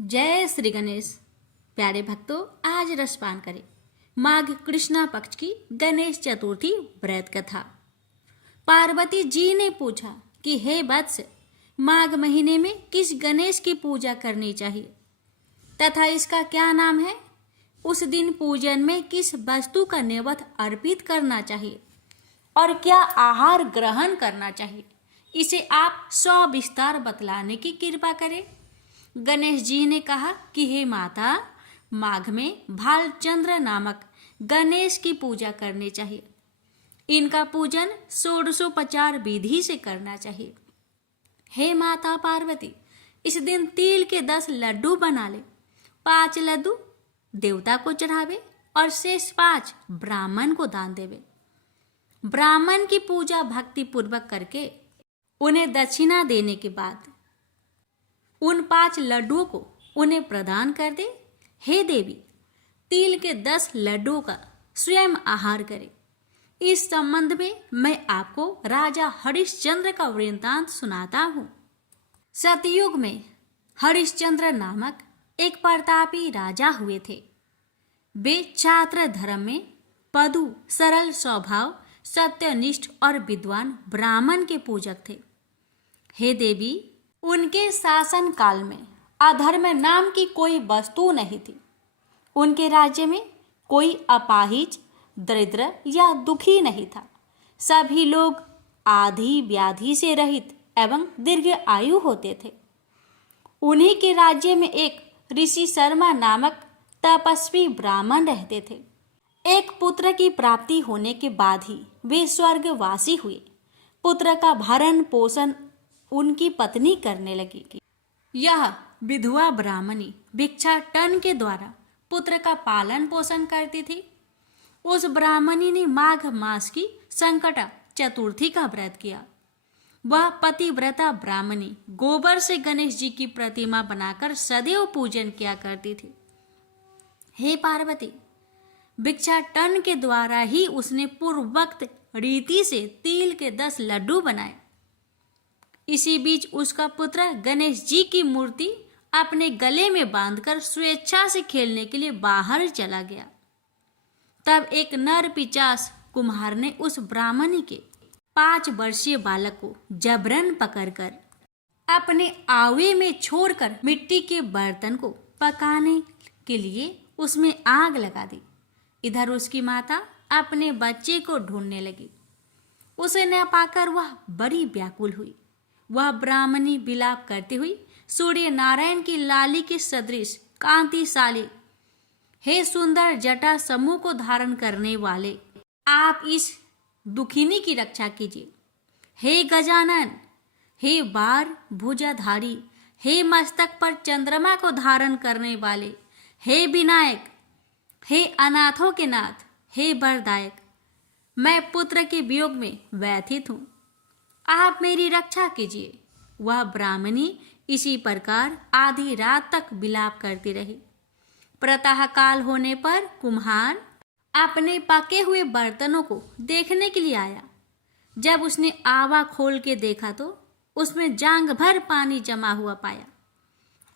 जय श्री गणेश। प्यारे भक्तों, आज रसपान करें माघ कृष्णा पक्ष की गणेश चतुर्थी व्रत कथा। पार्वती जी ने पूछा कि हे वत्स, माघ महीने में किस गणेश की पूजा करनी चाहिए तथा इसका क्या नाम है। उस दिन पूजन में किस वस्तु का नैवेद्य अर्पित करना चाहिए और क्या आहार ग्रहण करना चाहिए, इसे आप सविस्तार बतलाने की कृपा करें। गणेश जी ने कहा कि हे माता, माघ में भालचंद्र नामक गणेश की पूजा करनी चाहिए। इनका पूजन षोडशोपचार विधि से करना चाहिए। हे माता पार्वती, इस दिन तिल के 10 लड्डू बना ले। 5 लड्डू देवता को चढ़ावे और शेष 5 ब्राह्मण को दान देवे। ब्राह्मण की पूजा भक्ति पूर्वक करके उन्हें दक्षिणा देने के बाद उन 5 लड्डुओं को उन्हें प्रदान कर दे। हे देवी, तिल के 10 लड्डुओं का स्वयं आहार करें। इस संबंध में मैं आपको राजा हरिश्चंद्र का वृत्तांत सुनाता हूँ। सतयुग में हरिश्चंद्र नामक एक प्रतापी राजा हुए थे। वे छात्र धर्म में पदु, सरल स्वभाव, सत्यनिष्ठ और विद्वान ब्राह्मण के पूजक थे। हे देवी, उनके शासन काल में अधर्म नाम की कोई वस्तु नहीं थी। उनके राज्य में कोई अपाहिज, दरिद्र या दुखी नहीं था। सभी लोग आधि व्याधि से रहित एवं दीर्घ आयु होते थे। उन्हीं के राज्य में एक ऋषि शर्मा नामक तपस्वी ब्राह्मण रहते थे। एक पुत्र की प्राप्ति होने के बाद ही वे स्वर्गवासी हुए। पुत्र का भरण पोषण उनकी पत्नी करने लगी। यह विधवा ब्राह्मणी भिक्षाटन के द्वारा पुत्र का पालन पोषण करती थी। उस ब्राह्मणी ने माघ मास की संकटा चतुर्थी का व्रत किया। वह पतिव्रता ब्राह्मणी गोबर से गणेश जी की प्रतिमा बनाकर सदैव पूजन किया करती थी। हे पार्वती, भिक्षाटन के द्वारा ही उसने पूर्वोक्त रीति से तिल के 10 लड्डू बनाए। इसी बीच उसका पुत्र गणेश जी की मूर्ति अपने गले में बांधकर स्वेच्छा से खेलने के लिए बाहर चला गया। तब एक नर पिशाच कुम्हार ने उस ब्राह्मणी के 5 वर्षीय बालक को जबरन पकड़कर अपने आवे में छोड़कर मिट्टी के बर्तन को पकाने के लिए उसमें आग लगा दी। इधर उसकी माता अपने बच्चे को ढूंढने लगी। उसे न पाकर वह बड़ी व्याकुल हुई। वह ब्राह्मणी विलाप करती हुई सूर्य नारायण की लाली के सदृश कांतिशाली, हे सुंदर जटा समूह को धारण करने वाले, आप इस दुखिनी की रक्षा कीजिए। हे गजानन, हे बार भुजाधारी, हे मस्तक पर चंद्रमा को धारण करने वाले, हे विनायक, हे अनाथों के नाथ, हे वरदायक, मैं पुत्र के वियोग में व्यथित हूँ, आप मेरी रक्षा कीजिए। वह ब्राह्मणी इसी प्रकार आधी रात तक विलाप करती रही। प्रातः काल होने पर कुम्हार अपने पके हुए बर्तनों को देखने के लिए आया। जब उसने आवा खोल के देखा तो उसमें जांग भर पानी जमा हुआ पाया।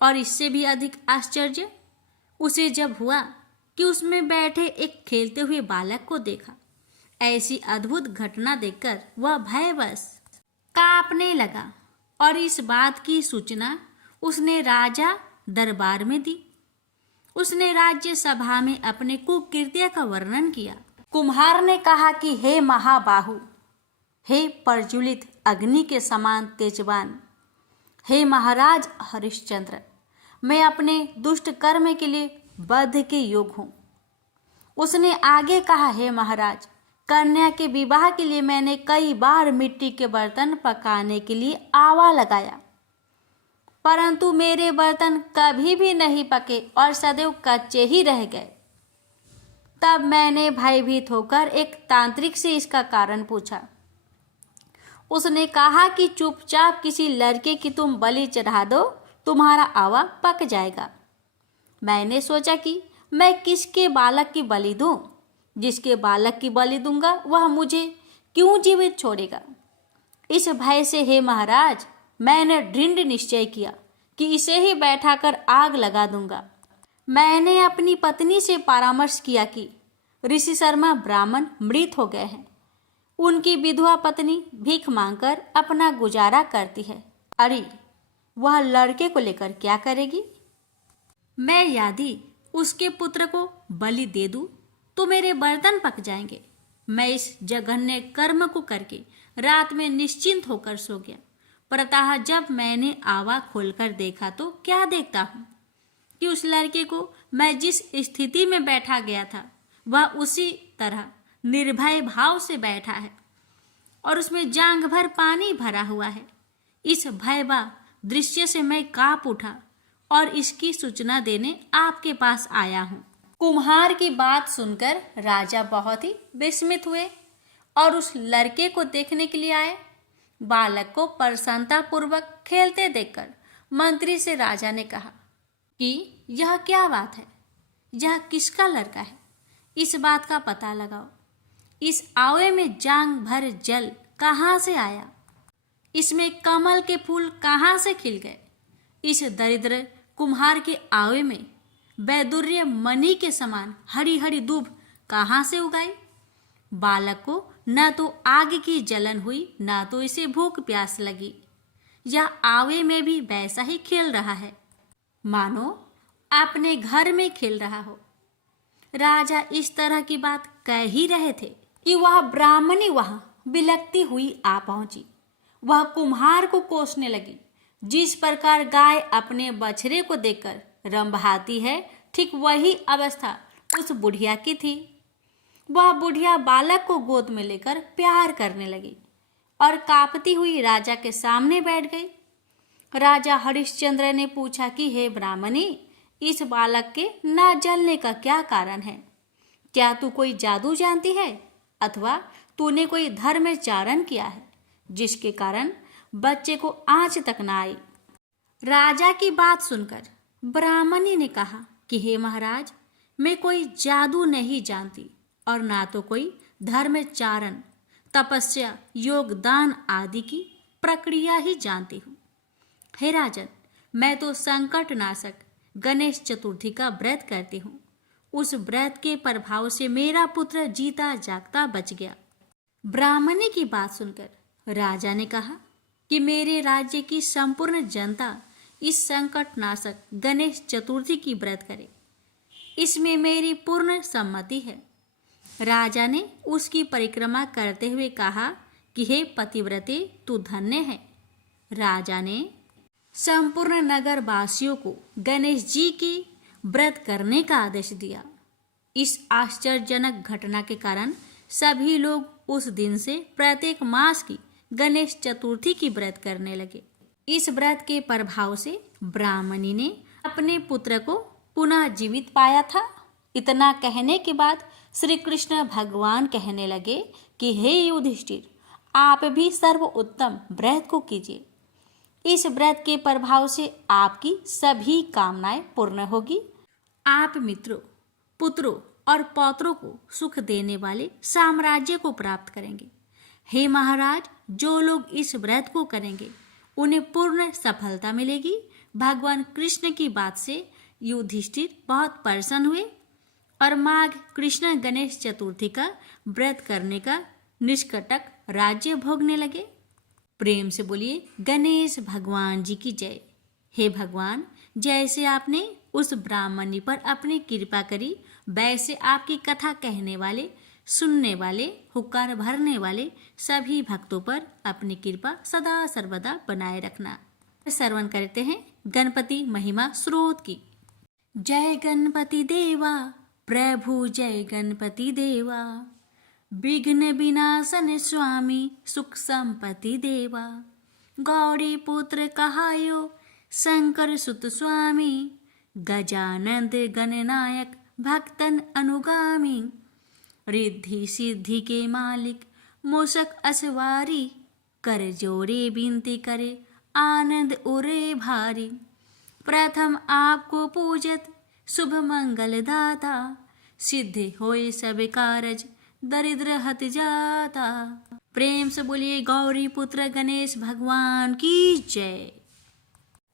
और इससे भी अधिक आश्चर्य उसे जब हुआ कि उसमें बैठे एक खेलते हुए बालक को देखा। ऐसी अद्भुत घटना देखकर वह भयवश कांपने लगा और इस बात की सूचना उसने राजा दरबार में दी। उसने राज्य सभा में अपने कुकृत्य का वर्णन किया। कुम्हार ने कहा कि हे महाबाहु, हे प्रज्वलित अग्नि के समान तेजवान, हे महाराज हरिश्चंद्र, मैं अपने दुष्ट कर्म के लिए बद्ध के योग हूँ। उसने आगे कहा, हे महाराज, कन्या के विवाह के लिए मैंने कई बार मिट्टी के बर्तन पकाने के लिए आवा लगाया, परंतु मेरे बर्तन कभी भी नहीं पके और सदैव कच्चे ही रह गए। तब मैंने भयभीत होकर एक तांत्रिक से इसका कारण पूछा। उसने कहा कि चुपचाप किसी लड़के की तुम बलि चढ़ा दो, तुम्हारा आवा पक जाएगा। मैंने सोचा कि मैं किसके बालक की बलि दूं? जिसके बालक की बलि दूंगा वह मुझे क्यों जीवित छोड़ेगा? इस भय से हे महाराज, मैंने दृढ़ निश्चय किया कि इसे ही बैठाकर आग लगा दूंगा। मैंने अपनी पत्नी से परामर्श किया कि ऋषि शर्मा ब्राह्मण मृत हो गए हैं। उनकी विधवा पत्नी भीख मांगकर अपना गुजारा करती है। अरे वह लड़के को लेकर क्या करेगी? मैं यदि उसके पुत्र को बलि दे दूं तो मेरे बर्तन पक जाएंगे। मैं इस जघन्य कर्म को करके रात में निश्चिंत होकर सो गया। प्रातः जब मैंने आवा खोलकर देखा तो क्या देखता हूँ कि उस लड़के को मैं जिस स्थिति में बैठा गया था वह उसी तरह निर्भय भाव से बैठा है और उसमें जांग भर पानी भरा हुआ है। इस भयावह दृश्य से मैं कांप उठा और इसकी सूचना देने आपके पास आया हूँ। कुम्हार की बात सुनकर राजा बहुत ही विस्मित हुए और उस लड़के को देखने के लिए आए। बालक को प्रसन्नता पूर्वक खेलते देखकर मंत्री से राजा ने कहा कि यह क्या बात है, यह किसका लड़का है? इस बात का पता लगाओ। इस आवे में जांग भर जल कहाँ से आया? इसमें कमल के फूल कहाँ से खिल गए? इस दरिद्र कुम्हार के आवे में वैदुर्य मणि के समान हरी हरी दूब कहाँ से उगाई? बालक को न तो आग की जलन हुई न तो इसे भूख प्यास लगी। यह आवे में भी वैसा ही खेल रहा है मानो अपने घर में खेल रहा हो। राजा इस तरह की बात कह ही रहे थे कि वह ब्राह्मणी वहां बिलखती हुई आ पहुंची। वह कुम्हार को कोसने लगी। जिस प्रकार गाय अपने बछड़े को देखकर रंभाती है, ठीक वही अवस्था उस बुढ़िया की थी। वह बुढ़िया बालक को गोद में लेकर प्यार करने लगी और कांपती हुई राजा के सामने बैठ गई। राजा हरिश्चंद्र ने पूछा कि हे ब्राह्मणी, इस बालक के न जलने का क्या कारण है? क्या तू कोई जादू जानती है अथवा तूने कोई धर्माचरण किया है जिसके कारण बच्चे को आंच तक न आई? राजा की बात सुनकर ब्राह्मणी ने कहा कि हे महाराज, मैं कोई जादू नहीं जानती और ना तो कोई धर्माचरण, तपस्या, योगदान आदि की प्रक्रिया ही जानती हूँ। हे राजन, मैं तो संकट नाशक गणेश चतुर्थी का व्रत करती हूँ। उस व्रत के प्रभाव से मेरा पुत्र जीता जागता बच गया। ब्राह्मणी की बात सुनकर राजा ने कहा कि मेरे राज्य की संपूर्ण जनता इस संकट नाशक गणेश चतुर्थी की व्रत करे, इसमें मेरी पूर्ण सम्मति है। राजा ने उसकी परिक्रमा करते हुए कहा कि हे पतिव्रते, तू धन्य है। राजा ने संपूर्ण नगर वासियों को गणेश जी की व्रत करने का आदेश दिया। इस आश्चर्यजनक घटना के कारण सभी लोग उस दिन से प्रत्येक मास की गणेश चतुर्थी की व्रत करने लगे। इस व्रत के प्रभाव से ब्राह्मणी ने अपने पुत्र को पुनः जीवित पाया था। इतना कहने के बाद श्री कृष्ण भगवान कहने लगे कि हे युधिष्ठिर, आप भी सर्वोत्तम व्रत को कीजिए। इस व्रत के प्रभाव से आपकी सभी कामनाएं पूर्ण होगी। आप मित्रों, पुत्रों और पौत्रों को सुख देने वाले साम्राज्य को प्राप्त करेंगे। हे महाराज, जो लोग इस व्रत को करेंगे उन्हें पूर्ण सफलता मिलेगी। भगवान कृष्ण की बात से युधिष्ठिर बहुत प्रसन्न हुए और माघ कृष्ण गणेश चतुर्थी का व्रत करने का निष्कटक राज्य भोगने लगे। प्रेम से बोलिए गणेश भगवान जी की जय। हे भगवान, जैसे आपने उस ब्राह्मणी पर अपनी कृपा करी, वैसे आपकी कथा कहने वाले, सुनने वाले, हुक्कार भरने वाले सभी भक्तों पर अपनी कृपा सदा सर्वदा बनाए रखना। श्रवण करते हैं गणपति महिमा स्रोत की। जय गणपति देवा प्रभु, जय गणपति देवा, विघ्न विनाशन स्वामी, सुख संपत्ति देवा। गौरी पुत्र कहायो शंकर सुत स्वामी, गजानंद गणनायक भक्तन अनुगामी। रिद्धि सिद्धि के मालिक मूषक असवारी, कर जोरे विनती करे आनंद उरे भारी। प्रथम आपको पूजत शुभ मंगल दाता, सिद्ध होए सब कारज दरिद्र हत जाता। प्रेम से बोलिए गौरी पुत्र गणेश भगवान की जय।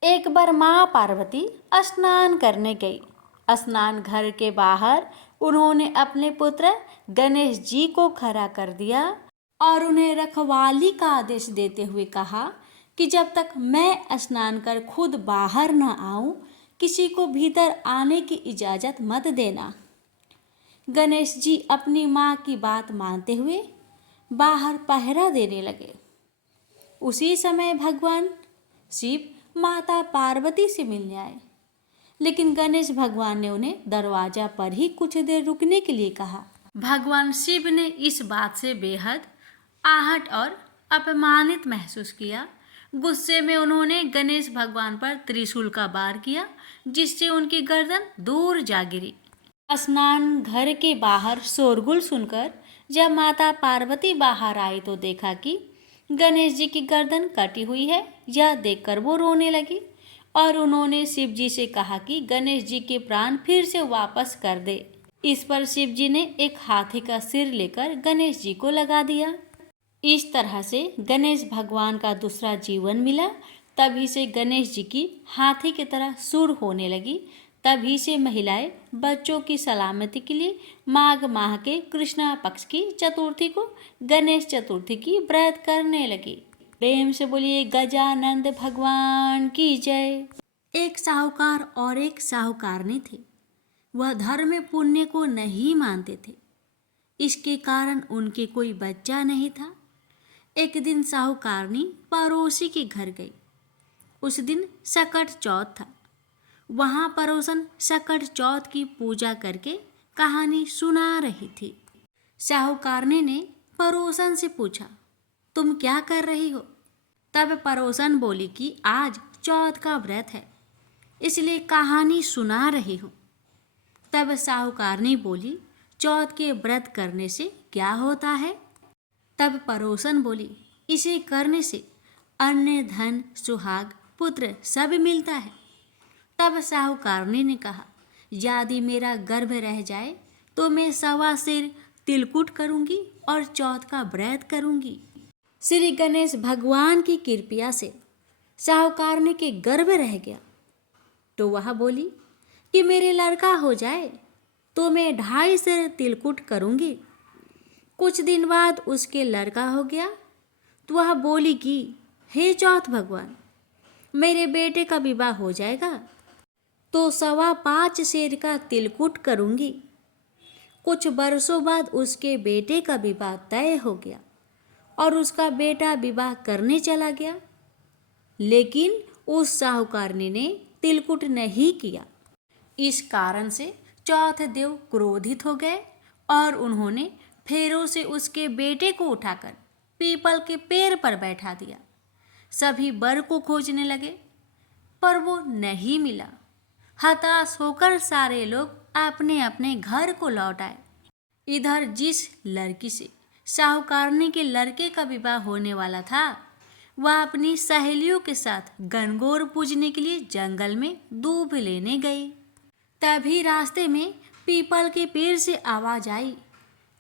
एक बार माँ पार्वती स्नान करने गई। स्नान घर के बाहर उन्होंने अपने पुत्र गणेश जी को खड़ा कर दिया और उन्हें रखवाली का आदेश देते हुए कहा कि जब तक मैं स्नान कर खुद बाहर न आऊं, किसी को भीतर आने की इजाज़त मत देना। गणेश जी अपनी माँ की बात मानते हुए बाहर पहरा देने लगे। उसी समय भगवान शिव माता पार्वती से मिलने आए, लेकिन गणेश भगवान ने उन्हें दरवाजा पर ही कुछ देर रुकने के लिए कहा। भगवान शिव ने इस बात से बेहद आहट और अपमानित महसूस किया। गुस्से में उन्होंने गणेश भगवान पर त्रिशूल का वार किया, जिससे उनकी गर्दन दूर जा गिरी। स्नान घर के बाहर शोरगुल सुनकर जब माता पार्वती बाहर आई तो देखा कि गणेश जी की गर्दन कटी हुई है। यह देखकर वो रोने लगी और उन्होंने शिव जी से कहा कि गणेश जी के प्राण फिर से वापस कर दे। इस पर शिव जी ने एक हाथी का सिर लेकर गणेश जी को लगा दिया। इस तरह से गणेश भगवान का दूसरा जीवन मिला। तभी से गणेश जी की हाथी की तरह सुर होने लगी। तभी से महिलाएं बच्चों की सलामती के लिए माघ माह के कृष्णा पक्ष की चतुर्थी को गणेश चतुर्थी की व्रत करने लगी। प्रेम से बोलिए गजानंद भगवान की जय। एक साहूकार और एक साहूकारनी थे। वह धर्म पुण्य को नहीं मानते थे। इसके कारण उनके कोई बच्चा नहीं था। एक दिन साहूकारनी पड़ोसी के घर गई। उस दिन सकट चौथ था। वहाँ पड़ोसन सकट चौथ की पूजा करके कहानी सुना रही थी। साहूकारनी ने पड़ोसन से पूछा, तुम क्या कर रही हो? तब पड़ोसन बोली कि आज चौथ का व्रत है, इसलिए कहानी सुना रही हूँ। तब साहूकारनी बोली, चौथ के व्रत करने से क्या होता है? तब पड़ोसन बोली, इसे करने से अन्न धन सुहाग पुत्र सब मिलता है। तब साहूकारनी ने कहा, यदि मेरा गर्भ रह जाए तो मैं 1.25 सेर तिलकुट करूंगी और चौथ का व्रत करूंगी। श्री गणेश भगवान की कृपा से साहूकारनी के गर्भ रह गया तो वह बोली कि मेरे लड़का हो जाए तो मैं 2.5 सेर तिलकुट करूंगी। कुछ दिन बाद उसके लड़का हो गया तो वह बोली कि हे चौथ भगवान, मेरे बेटे का विवाह हो जाएगा तो 5.25 सेर का तिलकुट करूंगी। कुछ वर्षों बाद उसके बेटे का विवाह तय हो गया और उसका बेटा विवाह करने चला गया, लेकिन उस साहूकारनी ने तिलकुट नहीं किया। इस कारण से चौथ देव क्रोधित हो गए और उन्होंने फेरों से उसके बेटे को उठाकर पीपल के पेड़ पर बैठा दिया। सभी वर को खोजने लगे पर वो नहीं मिला। हताश होकर सारे लोग अपने अपने घर को लौट आए। इधर जिस लड़की से साहूकारनी के लड़के का विवाह होने वाला था, वह अपनी सहेलियों के साथ गणगौर पूजने के लिए जंगल में दूब लेने गई। तभी रास्ते में पीपल के पेड़ से आवाज आई,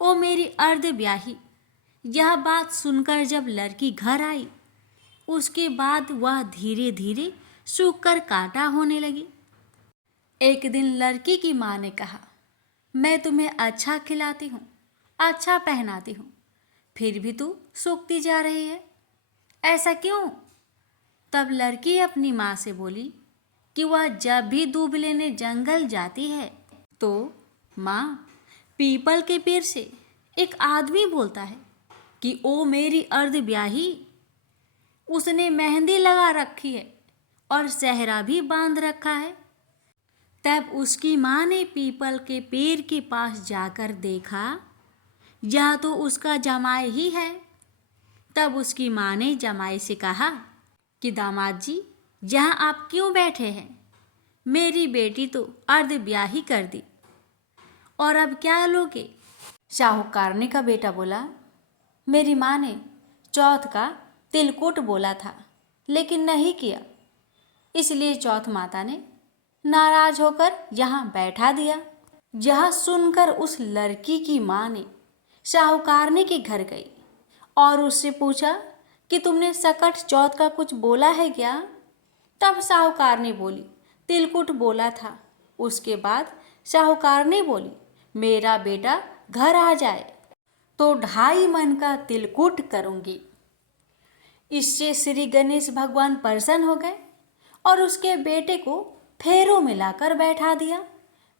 ओ मेरी अर्ध ब्याही। यह बात सुनकर जब लड़की घर आई, उसके बाद वह धीरे धीरे सूखकर कांटा होने लगी। एक दिन लड़की की माँ ने कहा, मैं तुम्हें अच्छा खिलाती हूँ, अच्छा पहनाती हूँ, फिर भी तू सूखती जा रही है, ऐसा क्यों? तब लड़की अपनी माँ से बोली कि वह जब भी दूब लेने जंगल जाती है तो माँ, पीपल के पेड़ से एक आदमी बोलता है कि ओ मेरी अर्ध ब्याही। उसने मेहंदी लगा रखी है और सेहरा भी बांध रखा है। तब उसकी माँ ने पीपल के पेड़ के पास जाकर देखा, यह तो उसका जमाई ही है। तब उसकी माँ ने जमाई से कहा कि दामाद जी, यहाँ आप क्यों बैठे हैं? मेरी बेटी तो अर्ध ब्याही कर दी और अब क्या लोगे? साहूकारनी का बेटा बोला, मेरी माँ ने चौथ का तिलकुट बोला था लेकिन नहीं किया, इसलिए चौथ माता ने नाराज होकर यहाँ बैठा दिया। यह सुनकर उस लड़की की माँ ने साहूकारनी के घर गई और उससे पूछा कि तुमने सकट चौथ का कुछ बोला है क्या? तब साहूकारनी बोली, तिलकुट बोला था। उसके बाद साहूकारनी बोली, मेरा बेटा घर आ जाए तो 2.5 मन का तिलकुट करूंगी। इससे श्री गणेश भगवान प्रसन्न हो गए और उसके बेटे को फेरों में लाकर बैठा दिया।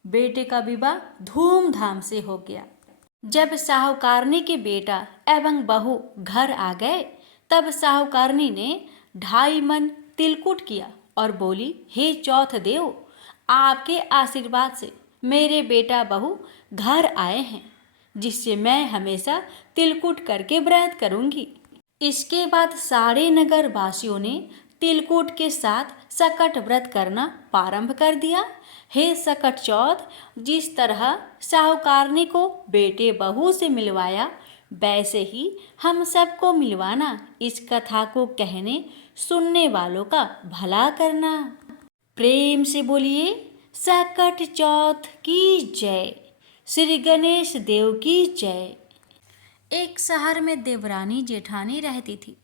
बेटे का विवाह धूमधाम से हो गया। जब साहूकारनी के बेटा एवं बहू घर आ गए तब साहूकारनी ने 2.5 मन तिलकुट किया और बोली, हे चौथ देव, आपके आशीर्वाद से मेरे बेटा बहू घर आए हैं, जिससे मैं हमेशा तिलकुट करके व्रत करूंगी। इसके बाद सारे नगर वासियों ने तिलकुट के साथ सकट व्रत करना प्रारंभ कर दिया। हे सकट चौथ, जिस तरह साहूकारनी को बेटे बहू से मिलवाया वैसे ही हम सबको मिलवाना। इस कथा को कहने सुनने वालों का भला करना। प्रेम से बोलिए सकट चौथ की जय, श्री गणेश देव की जय। एक शहर में देवरानी जेठानी रहती थी।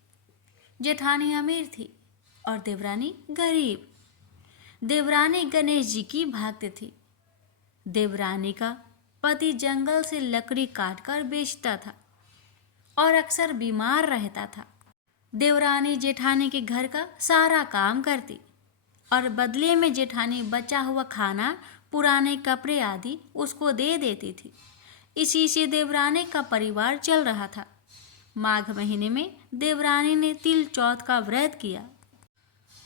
जेठानी अमीर थी और देवरानी गरीब। देवरानी गणेश जी की भक्त थी। देवरानी का पति जंगल से लकड़ी काटकर बेचता था और अक्सर बीमार रहता था। देवरानी जेठानी के घर का सारा काम करती और बदले में जेठानी बचा हुआ खाना, पुराने कपड़े आदि उसको दे देती थी। इसी से देवरानी का परिवार चल रहा था। माघ महीने में देवरानी ने तिल चौथ का व्रत किया।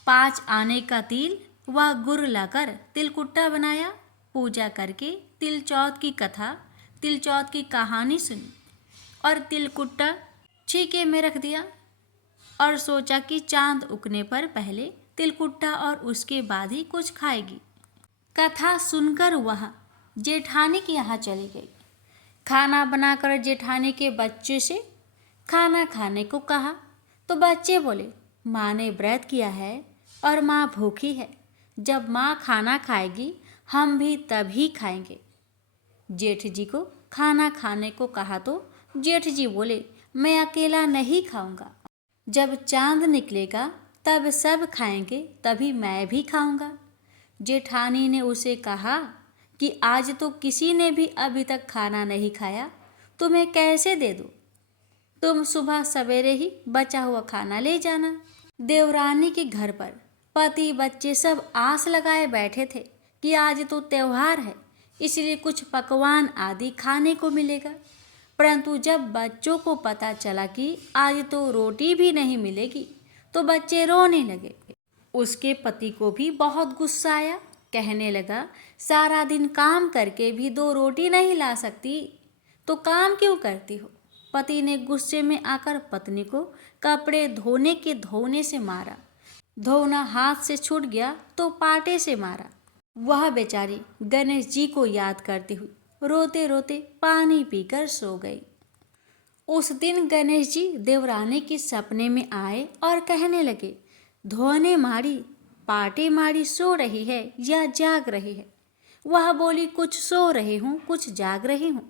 5 आने का तिल व गुड़ लाकर तिलकुट्टा बनाया। पूजा करके तिल चौथ की कथा, तिल चौथ की कहानी सुनी और तिलकुट्टा छीके में रख दिया और सोचा कि चांद उगने पर पहले तिलकुट्टा और उसके बाद ही कुछ खाएगी। कथा सुनकर वह जेठानी के यहाँ चली गई। खाना बनाकर जेठानी के बच्चे से खाना खाने को कहा तो बच्चे बोले, माँ ने व्रत किया है और माँ भूखी है। जब माँ खाना खाएगी हम भी तभी खाएंगे। जेठ जी को खाना खाने को कहा तो जेठ जी बोले, मैं अकेला नहीं खाऊंगा। जब चांद निकलेगा तब सब खाएंगे, तभी मैं भी खाऊंगा। जेठानी ने उसे कहा कि आज तो किसी ने भी अभी तक खाना नहीं खाया, तुम्हें कैसे दे दूँ? तुम सुबह सवेरे ही बचा हुआ खाना ले जाना। देवरानी के घर पर पति बच्चे सब आस लगाए बैठे थे कि आज तो त्योहार है, इसलिए कुछ पकवान आदि खाने को मिलेगा। परंतु जब बच्चों को पता चला कि आज तो रोटी भी नहीं मिलेगी तो बच्चे रोने लगे। उसके पति को भी बहुत गुस्सा आया। कहने लगा, सारा दिन काम करके भी 2 रोटी नहीं ला सकती तो काम क्यों करती हो? पति ने गुस्से में आकर पत्नी को कपड़े धोने से मारा। धोना हाथ से छूट गया तो पाटे से मारा। वह बेचारी गणेश जी को याद करती हुई रोते रोते पानी पीकर सो गई। उस दिन गणेश जी देवरानी के सपने में आए और कहने लगे, धोने मारी, पाटे मारी सो रही है या जाग रही है? वह बोली, कुछ सो रही हूँ, कुछ जाग रही हूँ।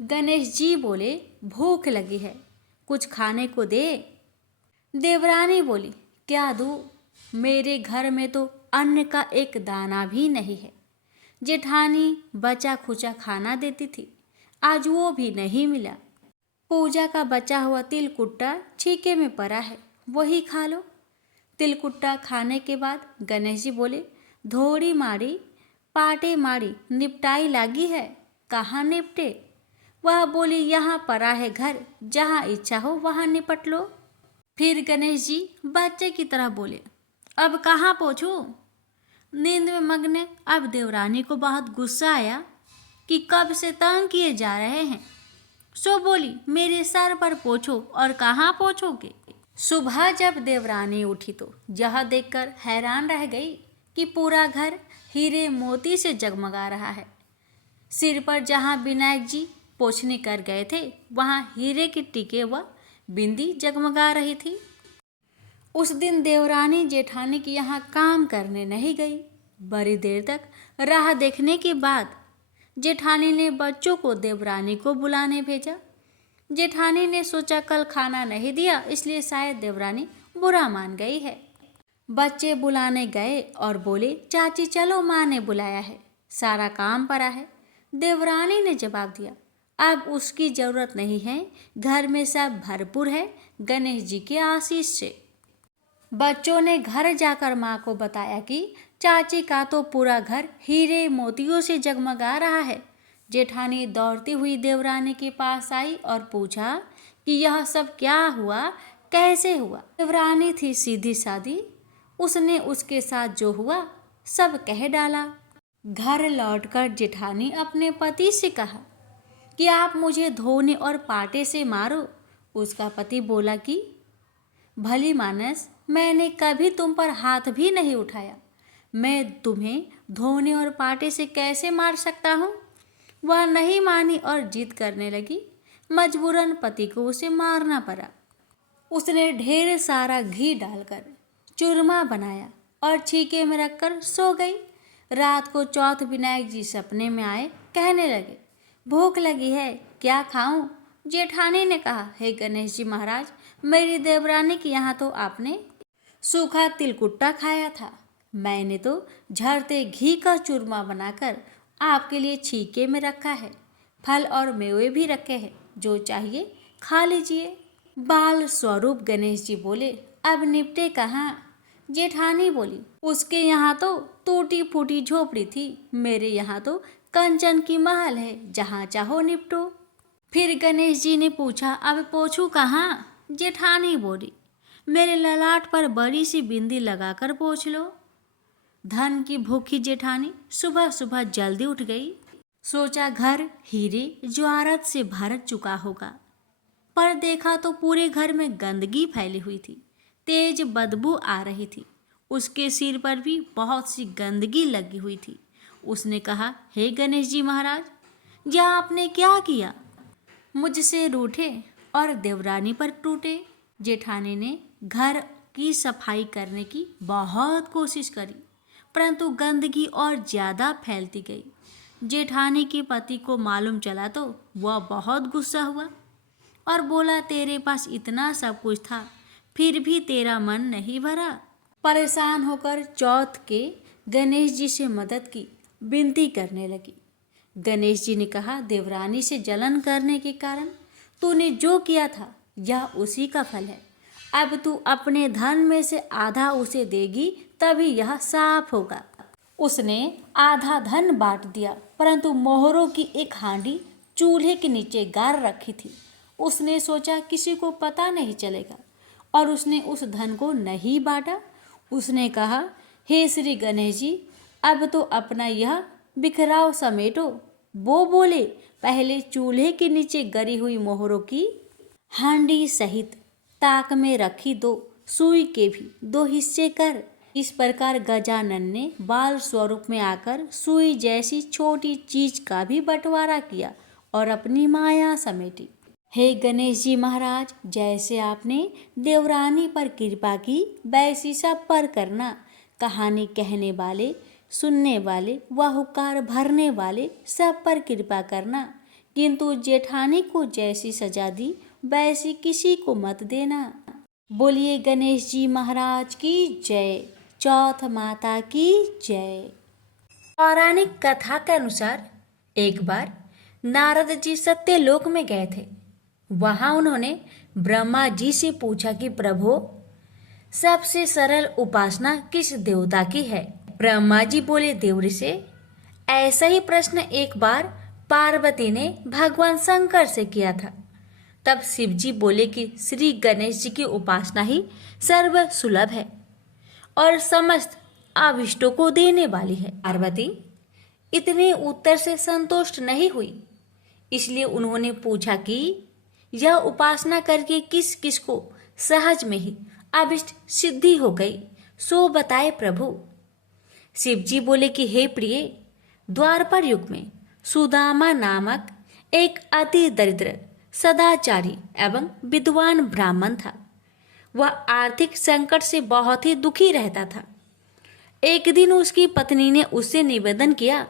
गणेश जी बोले, भूख लगी है, कुछ खाने को दे। देवरानी बोली, क्या दूँ? मेरे घर में तो अन्न का एक दाना भी नहीं है। जेठानी बचा खुचा खाना देती थी, आज वो भी नहीं मिला। पूजा का बचा हुआ तिलकुट्टा छीके में पड़ा है, वही खा लो। तिलकुट्टा खाने के बाद गणेश जी बोले, धोड़ी मारी, पाटे मारी, निपटाई लागी है, कहाँ निपटे? वह बोली, यहाँ पड़ा है घर, जहाँ इच्छा हो वहाँ निपट लो। फिर गणेश जी बच्चे की तरह बोले, अब कहाँ पहुँचूं? नींद में मग्न। अब देवरानी को बहुत गुस्सा आया कि कब से तंग किए जा रहे हैं, सो बोली, मेरे सर पर पोंछो। और कहाँ पोंछोगे? सुबह जब देवरानी उठी तो यह देखकर हैरान रह गई कि पूरा घर हीरे मोती से जगमगा रहा है। सिर पर जहाँ विनायक जी पोंछने कर गए थे वहाँ हीरे के टीके व बिंदी जगमगा रही थी। उस दिन देवरानी जेठानी के यहाँ काम करने नहीं गई। बड़ी देर तक राह देखने के बाद जेठानी ने बच्चों को देवरानी को बुलाने भेजा। जेठानी ने सोचा कल खाना नहीं दिया इसलिए शायद देवरानी बुरा मान गई है। बच्चे बुलाने गए और बोले, चाची चलो, माँ ने बुलाया है, सारा काम पड़ा है। देवरानी ने जवाब दिया, अब उसकी जरूरत नहीं है, घर में सब भरपूर है, गणेश जी के आशीष से। बच्चों ने घर जाकर माँ को बताया कि चाची का तो पूरा घर हीरे मोतियों से जगमगा रहा है। जेठानी दौड़ती हुई देवरानी के पास आई और पूछा कि यह सब क्या हुआ, कैसे हुआ। देवरानी थी सीधी सादी, उसने उसके साथ जो हुआ सब कह डाला। घर लौटकर जेठानी अपने पति से कहा कि आप मुझे धोने और पाटे से मारो। उसका पति बोला कि भली मानस, मैंने कभी तुम पर हाथ भी नहीं उठाया, मैं तुम्हें धोने और पाटे से कैसे मार सकता हूँ। वह नहीं मानी और जिद करने लगी। मजबूरन पति को उसे मारना पड़ा। उसने ढेर सारा घी डालकर चूरमा बनाया और छीके में रखकर सो गई। रात को चौथ विनायक जी सपने में आए, कहने लगे, भूख लगी है, क्या खाऊं। जेठानी ने कहा, हे गणेश जी महाराज, मेरी देवरानी के यहाँ तो आपने सूखा तिलकुट्टा खाया था, मैंने तो झरते घी का चूरमा बनाकर आपके लिए छीके में रखा है, फल और मेवे भी रखे हैं, जो चाहिए खा लीजिए। बाल स्वरूप गणेश जी बोले, अब निपटे कहाँ। जेठानी बोली, उसके यहाँ तो टूटी फूटी झोपड़ी थी, मेरे यहाँ तो कंचन की महल है, जहाँ चाहो निपटो। फिर गणेश जी ने पूछा, अब पोछूं कहाँ। जेठानी बोली, मेरे ललाट पर बड़ी सी बिंदी लगाकर पोछ लो। धन की भूखी जेठानी सुबह सुबह जल्दी उठ गई। सोचा घर हीरे ज्वारत से भर चुका होगा, पर देखा तो पूरे घर में गंदगी फैली हुई थी, तेज बदबू आ रही थी। उसके सिर पर भी बहुत सी गंदगी लगी हुई थी। उसने कहा, हे गणेश जी महाराज, यह आपने क्या किया। मुझसे रूठे और देवरानी पर टूटे। जेठानी ने घर की सफाई करने की बहुत कोशिश करी, परंतु गंदगी और ज़्यादा फैलती गई। जेठानी के पति को मालूम चला तो वह बहुत गुस्सा हुआ और बोला, तेरे पास इतना सब कुछ था, फिर भी तेरा मन नहीं भरा। परेशान होकर चौथ के गणेश जी से मदद की विनती करने लगी। गणेश जी ने कहा, देवरानी से जलन करने के कारण तूने जो किया था, यह उसी का फल है। अब तू अपने धन में से आधा उसे देगी, तभी यह साफ होगा। उसने आधा धन बांट दिया, परंतु मोहरों की एक हांडी चूल्हे के नीचे गाड़ रखी थी। उसने सोचा किसी को पता नहीं चलेगा, और उसने उस धन को नहीं बांटा। उसने कहा, हे श्री गणेश जी, अब तो अपना यह बिखराव समेटो। वो बोले, पहले चूल्हे के नीचे गरी हुई मोहरों की हांडी सहित ताक में रखी 2 सुई के भी 2 हिस्से कर। इस प्रकार गजानन ने बाल स्वरूप में आकर सुई जैसी छोटी चीज का भी बंटवारा किया और अपनी माया समेटी। हे गणेश जी महाराज, जैसे आपने देवरानी पर कृपा की, वैसी सब पर करना। कहानी कहने वाले, सुनने वाले व हुक्कार भरने वाले सब पर कृपा करना, किंतु जेठानी को जैसी सजा दी वैसी किसी को मत देना। बोलिए गणेश जी महाराज की जय। चौथ माता की जय। पौराणिक कथा के अनुसार एक बार नारद जी सत्यलोक में गए थे। वहां उन्होंने ब्रह्मा जी से पूछा कि प्रभु, सबसे सरल उपासना किस देवता की है। ब्रह्मा जी बोले, देव से। ऐसा ही प्रश्न एक बार पार्वती ने भगवान शंकर से किया था। तब शिव जी बोले कि श्री गणेश जी की उपासना ही सर्व सुलभ है और समस्त अभिष्टों को देने वाली है। पार्वती इतने उत्तर से संतुष्ट नहीं हुई, इसलिए उन्होंने पूछा कि यह उपासना करके किस किस को सहज में ही अभिष्ट सिद्धि हो गई, सो बताए प्रभु। शिव जी बोले कि हे प्रिय, द्वापर युग में सुदामा नामक एक अति दरिद्र, सदाचारी एवं विद्वान ब्राह्मण था। वह आर्थिक संकट से बहुत ही दुखी रहता था। एक दिन उसकी पत्नी ने उससे निवेदन किया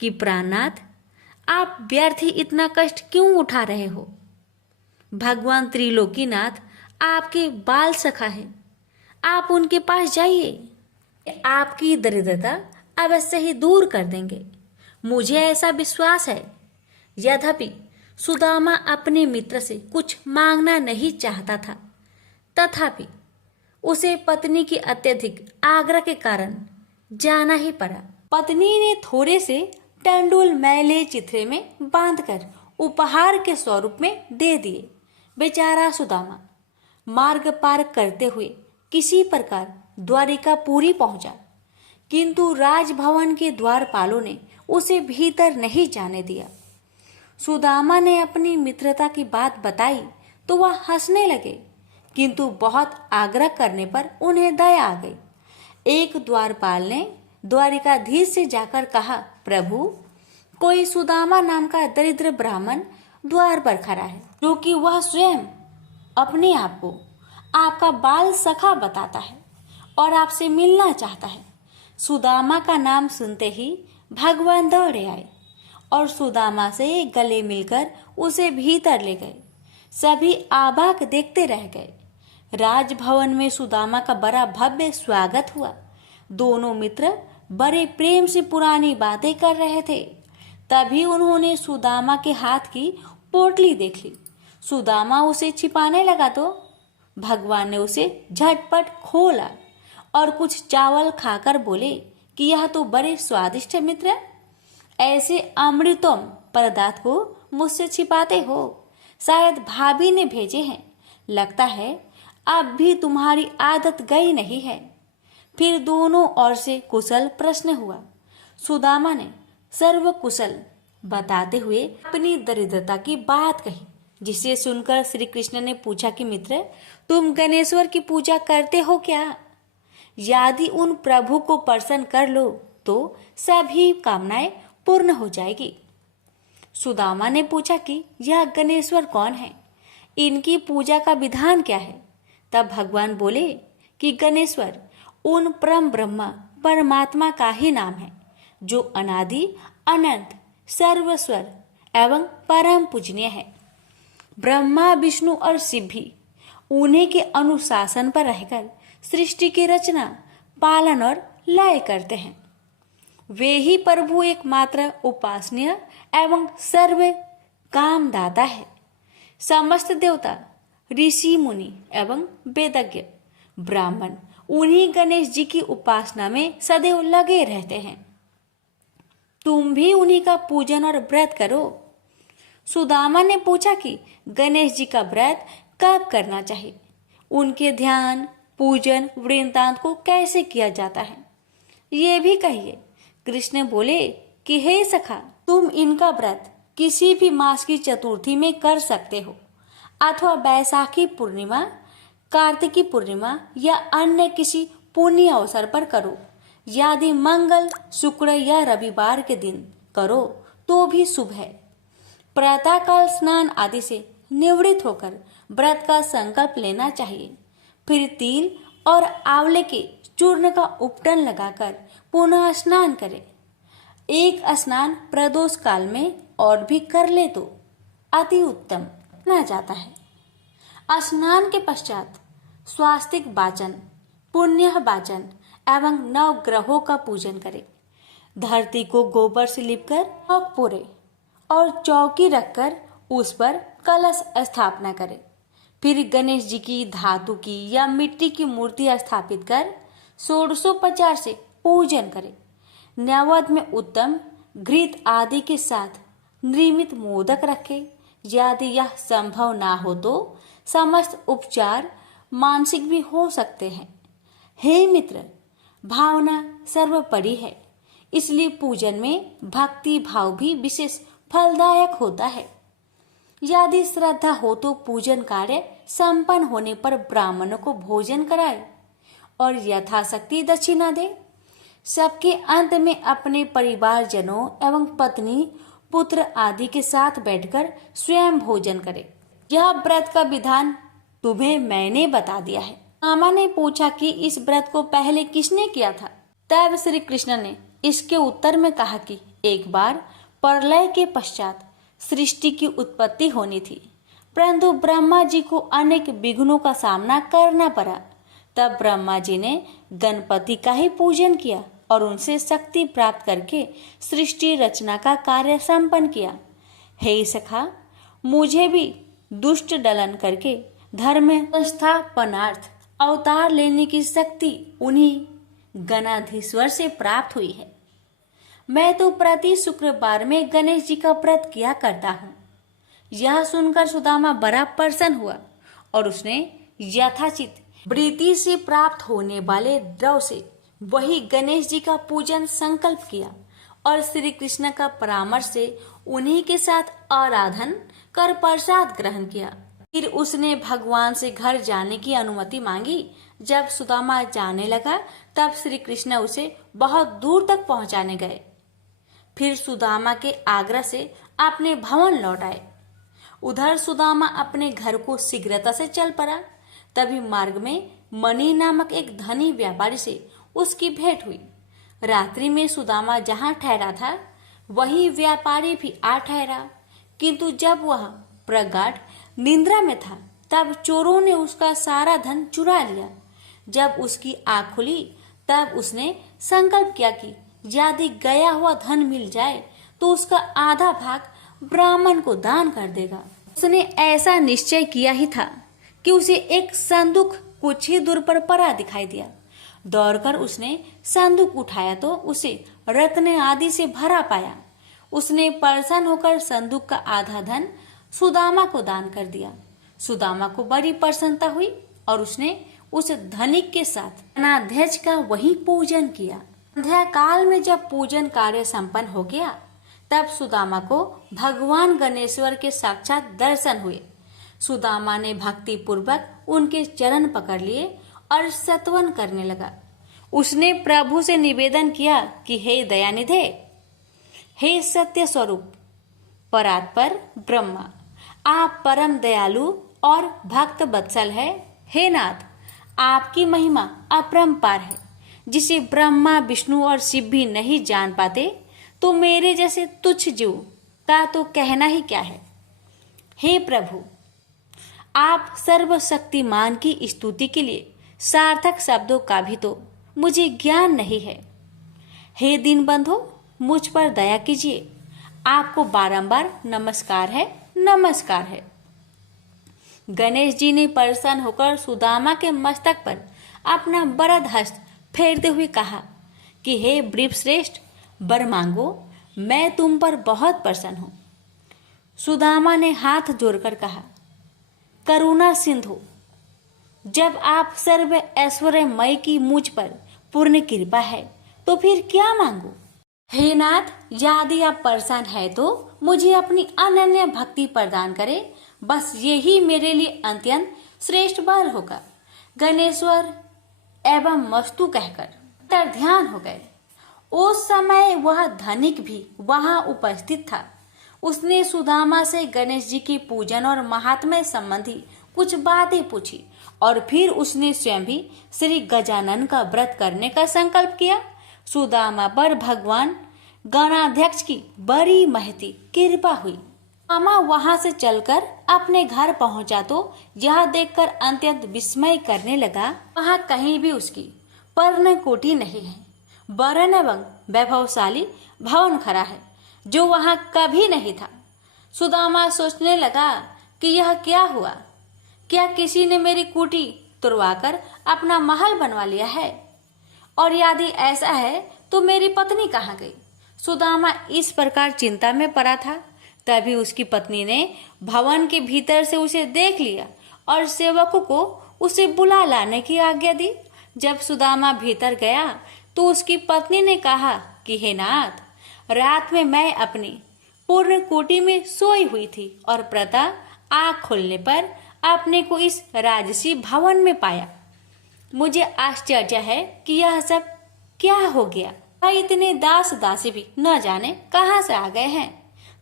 कि प्राणनाथ, आप व्यर्थ ही इतना कष्ट क्यों उठा रहे हो। भगवान त्रिलोकीनाथ आपके बाल सखा है, आप उनके पास जाइए, आपकी दरिद्रता अवश्य ही दूर कर देंगे, मुझे ऐसा विश्वास है। यद्यपि सुदामा अपने मित्र से कुछ मांगना नहीं चाहता था, तथापि उसे पत्नी की अत्यधिक आग्रह के कारण जाना ही पड़ा। पत्नी ने थोड़े से टंडूल मैले चिथड़े में बांधकर उपहार के स्वरूप में दे दिए। बेचारा सुदामा मार्ग पार करते हुए किसी प्रकार द्वारिकापुरी पहुंचा, किंतु राजभवन के द्वारपालों ने उसे भीतर नहीं जाने दिया। सुदामा ने अपनी मित्रता की बात बताई तो वह हंसने लगे, किंतु बहुत आग्रह करने पर उन्हें दया आ गई। एक द्वारपाल ने द्वारिकाधीश से जाकर कहा, प्रभु, कोई सुदामा नाम का दरिद्र ब्राह्मण द्वार पर खड़ा है, जो कि वह स्वयं अपने आप को आपका बाल सखा बताता है और आपसे मिलना चाहता है। सुदामा का नाम सुनते ही भगवान दौड़े आए और सुदामा से गले मिलकर उसे भीतर ले गए। सभी आबाक देखते रह गए। राजभवन में सुदामा का बड़ा भव्य स्वागत हुआ। दोनों मित्र बड़े प्रेम से पुरानी बातें कर रहे थे। तभी उन्होंने सुदामा के हाथ की पोटली देख ली। सुदामा उसे छिपाने लगा तो भगवान ने उसे झटपट खोला और कुछ चावल खाकर बोले कि यह तो बड़े स्वादिष्ट है मित्र, ऐसे अमृतम पदार्थ को मुझसे छिपाते हो, शायद भाभी ने भेजे हैं, लगता है अब भी तुम्हारी आदत गई नहीं है। फिर दोनों ओर से कुशल प्रश्न हुआ। सुदामा ने सर्व कुशल बताते हुए अपनी दरिद्रता की बात कही, जिसे सुनकर श्री कृष्ण ने पूछा कि मित्र, तुम गणेश्वर की पूजा करते हो क्या? यदि उन प्रभु को प्रसन्न कर लो तो सभी कामनाएं पूर्ण हो जाएगी। सुदामा ने पूछा कि यह गणेश्वर कौन है, इनकी पूजा का विधान क्या है? तब भगवान बोले कि गणेश्वर उन परम ब्रह्मा परमात्मा का ही नाम है, जो अनादि अनंत सर्वस्वर एवं परम पूजनीय है। ब्रह्मा विष्णु और शिव भी उन्हीं के अनुशासन पर रहकर सृष्टि की रचना, पालन और लय करते हैं। वे ही प्रभु एकमात्र उपासनीय एवं सर्व कामदाता है। समस्त देवता, ऋषि मुनि एवं वेदज्ञ ब्राह्मण उन्हीं गणेश जी की उपासना में सदैव लगे रहते हैं। तुम भी उन्हीं का पूजन और व्रत करो। सुदामा ने पूछा कि गणेश जी का व्रत कब करना चाहिए, उनके ध्यान, पूजन, वृंदांत को कैसे किया जाता है, ये भी कहिए। कृष्ण बोले कि हे सखा, तुम इनका व्रत किसी भी मास की चतुर्थी में कर सकते हो, अथवा बैसाखी पूर्णिमा, कार्तिकी पूर्णिमा या अन्य किसी पुण्य अवसर पर करो। यदि मंगल, शुक्र या रविवार के दिन करो तो भी शुभ है। प्रातःकाल स्नान आदि से निवृत्त होकर व्रत का संकल्प लेना चाहिए। फिर तिल और आंवले के चूर्ण का उपटन लगाकर पुनः स्नान करें। एक स्नान प्रदोष काल में और भी कर ले तो अति उत्तम माना जाता है। स्नान के पश्चात स्वास्तिक वाचन, पुण्य वाचन एवं नव ग्रहों का पूजन करें। धरती को गोबर से लिपकर चौक पूरे और चौकी रखकर उस पर कलश स्थापना करें। फिर गणेश जी की धातु की या मिट्टी की मूर्ति स्थापित कर षोडशोपचार से पूजन करें। नैवेद्य में उत्तम घृत आदि के साथ निर्मित मोदक रखें। यदि यह संभव ना हो तो समस्त उपचार मानसिक भी हो सकते हैं। हे मित्र, भावना सर्वोपरि है, इसलिए पूजन में भक्ति भाव भी विशेष फलदायक होता है। यदि श्रद्धा हो तो पूजन कार्य संपन्न होने पर ब्राह्मणों को भोजन कराए और यथाशक्ति दक्षिणा दे। सबके अंत में अपने परिवारजनों एवं पत्नी, पुत्र आदि के साथ बैठकर स्वयं भोजन करे। यह व्रत का विधान तुम्हें मैंने बता दिया है। मामा ने पूछा कि इस व्रत को पहले किसने किया था? तब श्री कृष्ण ने इसके उत्तर में कहा कि एक बार प्रलय के पश्चात सृष्टि की उत्पत्ति होनी थी, परंतु ब्रह्मा जी को अनेक विघ्नों का सामना करना पड़ा। तब ब्रह्मा जी ने गणपति का ही पूजन किया और उनसे शक्ति प्राप्त करके सृष्टि रचना का कार्य संपन्न किया। हे सखा, मुझे भी दुष्ट दलन करके धर्म संस्थापनार्थ अवतार लेने की शक्ति उन्हीं गणाधीश्वर से प्राप्त हुई है। मैं तो प्रति शुक्रवार में गणेश जी का व्रत किया करता हूँ। यह सुनकर सुदामा बड़ा प्रसन्न हुआ और उसने यथाचित वृत्ति से प्राप्त होने वाले द्रव्य से वही गणेश जी का पूजन संकल्प किया और श्री कृष्ण का परामर्श से उन्हीं के साथ आराधन कर प्रसाद ग्रहण किया। फिर उसने भगवान से घर जाने की अनुमति मांगी। जब सुदामा जाने लगा तब श्री कृष्ण उसे बहुत दूर तक पहुंचाने गए। फिर सुदामा के आग्रह से अपने भवन लौट आए। उधर सुदामा अपने घर को शीघ्रता से चल पड़ा। तभी मार्ग में मणि नामक एक धनी व्यापारी से उसकी भेंट हुई। रात्रि में सुदामा जहाँ ठहरा था वही व्यापारी भी आ ठहरा, किंतु जब वह प्रगाढ़ निंद्रा में था तब चोरों ने उसका सारा धन चुरा लिया। जब उसकी आँख खुली तब उसने संकल्प किया कि यदि गया हुआ धन मिल जाए तो उसका आधा भाग ब्राह्मण को दान कर देगा। उसने ऐसा निश्चय किया ही था कि उसे एक संदूक कुछ ही दूर पर पड़ा दिखाई दिया। दौड़कर उसने संदूक उठाया तो उसे रत्न आदि से भरा पाया। उसने प्रसन्न होकर संदूक का आधा धन सुदामा को दान कर दिया। सुदामा को बड़ी प्रसन्नता हुई और उसने उस धनिक के साथ गणाध्यक्ष का वही पूजन किया। संध्या काल में जब पूजन कार्य संपन्न हो गया तब सुदामा को भगवान गणेश्वर के साक्षात दर्शन हुए। सुदामा ने भक्ति पूर्वक उनके चरण पकड़ लिए और स्तवन करने लगा। उसने प्रभु से निवेदन किया कि हे दयानिधे, हे सत्य स्वरूप परात्पर ब्रह्मा, आप परम दयालु और भक्त वत्सल है। हे नाथ, आपकी महिमा अपरंपार है, जिसे ब्रह्मा विष्णु और शिव भी नहीं जान पाते, तो मेरे जैसे तुच्छ जीव का तो कहना ही क्या है। हे प्रभु, आप सर्वशक्तिमान की स्तुति के लिए सार्थक शब्दों का भी तो मुझे ज्ञान नहीं है। हे दीनबंधु, मुझ पर दया कीजिए। आपको बारंबार नमस्कार है, नमस्कार है। गणेश जी ने प्रसन्न होकर सुदामा के मस्तक पर अपना वरद हस्त फेरते हुए कहा कि हे वृषश्रेष्ठ, वर मांगो, मैं तुम पर बहुत प्रसन्न हूँ। सुदामा ने हाथ जोड़कर कहा, करुणा सिंधु, जब आप सर्व ऐश्वर्यमय की मुझ पर पूर्ण कृपा है तो फिर क्या मांगू। हे नाथ, यदि आप प्रसन्न है तो मुझे अपनी अनन्य भक्ति प्रदान करे। बस यही मेरे लिए अत्यंत श्रेष्ठ वर होगा। गणेश्वर एवं मस्तु कहकर तर ध्यान हो गए। उस समय वह धनिक भी वहां उपस्थित था। उसने सुदामा से गणेश जी के पूजन और महात्म्य संबंधी कुछ बातें पूछी और फिर उसने स्वयं भी श्री गजानन का व्रत करने का संकल्प किया। सुदामा पर भगवान गणाध्यक्ष की बड़ी महती कृपा हुई। सुदामा वहां से चलकर अपने घर पहुंचा तो यह देखकर अत्यंत विस्मय करने लगा, वहां कहीं भी उसकी पर्ण कोठी नहीं है। वरण एवं वैभवशाली भवन खड़ा है जो वहां कभी नहीं था। सुदामा सोचने लगा कि यह क्या हुआ, क्या किसी ने मेरी कुटी तुड़वाकर अपना महल बनवा लिया है, और यदि ऐसा है तो मेरी पत्नी कहाँ गई। सुदामा इस प्रकार चिंता में पड़ा था। तभी उसकी पत्नी ने भवन के भीतर से उसे देख लिया और सेवकों को उसे बुला लाने की आज्ञा दी। जब सुदामा भीतर गया तो उसकी पत्नी ने कहा कि हे नाथ, रात में मैं अपनी पूर्ण कोटि में सोई हुई थी और प्रातः आँख खोलने पर अपने को इस राजसी भवन में पाया। मुझे आश्चर्य है कि यह सब क्या हो गया। इतने दास दासी भी न जाने कहाँ से आ गए हैं।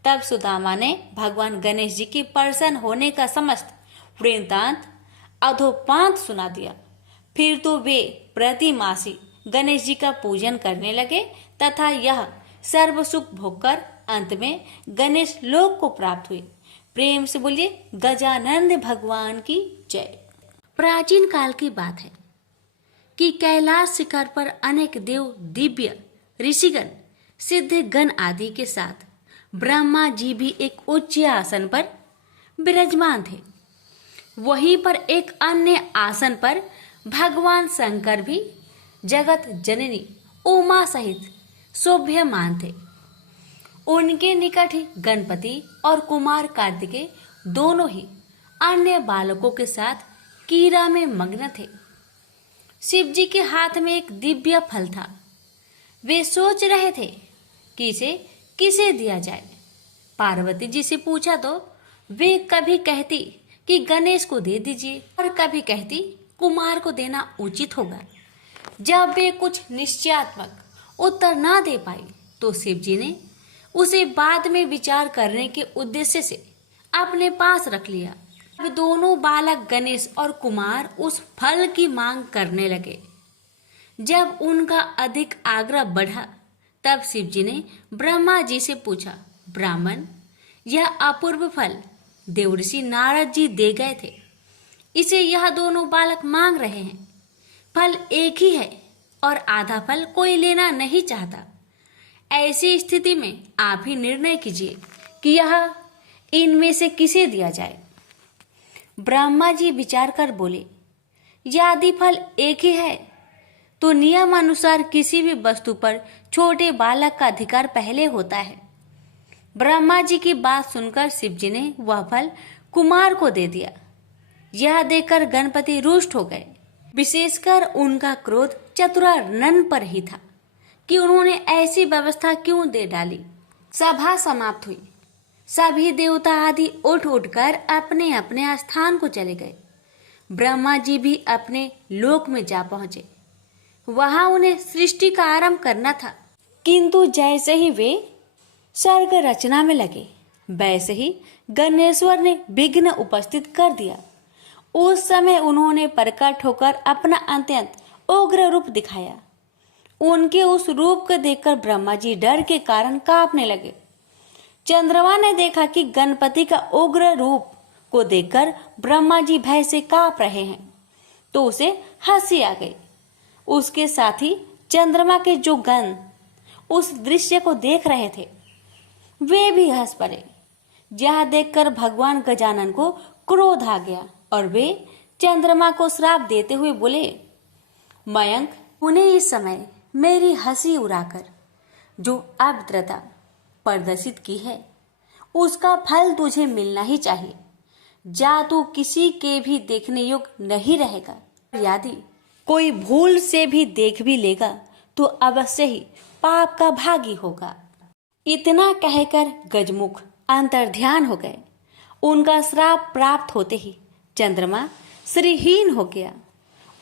तब सुदामा ने भगवान गणेश जी के प्रसन्न होने का समस्त वृत्तांत अधोपांत सुना दिया। फिर तो वे प्रतिमासी गणेश जी का पूजन करने लगे तथा यह सर्व सुख भोगकर अंत में गणेश लोक को प्राप्त हुए। प्रेम से बोलिए गजानंद भगवान की जय। प्राचीन काल की बात है। कि कैलाश शिखर पर अनेक देव, दिव्य ऋषिगण, सिद्ध गण आदि के साथ ब्रह्मा जी भी एक उच्च आसन पर विराजमान थे। वहीं पर एक अन्य आसन पर भगवान शंकर भी जगत जननी उमा सहित शोभ्यमान थे। उनके निकट ही गणपति और कुमार कार्तिकेय दोनों ही अन्य बालकों के साथ कीड़ा में मग्न थे। शिव जी के हाथ में एक दिव्य फल था। वे सोच रहे थे कि इसे किसे दिया जाए। पार्वती जी से पूछा तो वे कभी कहती कि गणेश को दे दीजिए और कभी कहती कुमार को देना उचित होगा। जब वे कुछ निश्चयात्मक उत्तर ना दे पाई तो शिव जी ने उसे बाद में विचार करने के उद्देश्य से अपने पास रख लिया। अब दोनों बालक गणेश और कुमार उस फल की मांग करने लगे। जब उनका अधिक आग्रह बढ़ा तब शिव जी ने ब्रह्मा जी से पूछा, ब्राह्मण, यह अपूर्व फल देवर्षि नारद जी दे गए थे, इसे यह दोनों बालक मांग रहे हैं। फल एक ही है और आधा फल कोई लेना नहीं चाहता। ऐसी स्थिति में आप ही निर्णय कीजिए कि यह इनमें से किसे दिया जाए। ब्रह्मा जी विचार कर बोले, यदि फल एक ही है तो नियम अनुसार किसी भी वस्तु पर छोटे बालक का अधिकार पहले होता है। ब्रह्मा जी की बात सुनकर शिव जी ने वह फल कुमार को दे दिया। यह देखकर गणपति रुष्ट हो गए। विशेषकर उनका क्रोध चतुरानन पर ही था कि उन्होंने ऐसी व्यवस्था क्यों दे डाली। सभा समाप्त हुई। सभी देवता आदि उठ उठकर अपने अपने स्थान को चले गए। ब्रह्मा जी भी अपने लोक में जा पहुंचे। वहां उन्हें सृष्टि का आरंभ करना था, किंतु जैसे ही वे सर्ग रचना में लगे वैसे ही गणेश्वर ने विघ्न उपस्थित कर दिया। उस समय उन्होंने प्रकट होकर अपना अत्यंत उग्र रूप दिखाया। उनके उस रूप को देखकर ब्रह्मा जी डर के कारण कांपने लगे। चंद्रमा ने देखा कि गणपति का उग्र रूप को देखकर ब्रह्मा जी भय से कांप रहे हैं तो उसे हंसी आ गई। उसके साथ ही चंद्रमा के जो गण उस दृश्य को देख रहे थे वे भी हंस पड़े। यह देखकर भगवान गजानन को क्रोध आ गया और वे चंद्रमा को श्राप देते हुए बोले, मयंक, उन्हें इस समय मेरी हंसी उड़ाकर जो अभद्रता प्रदर्शित की है उसका फल तुझे मिलना ही चाहिए। जा तू किसी के भी देखने योग्य नहीं रहेगा। यदि कोई भूल से भी देख भी लेगा तो अवश्य ही पाप का भागी होगा। इतना कहकर गजमुख अंतर्ध्यान हो गए। उनका श्राप प्राप्त होते ही चंद्रमा श्रीहीन हो गया।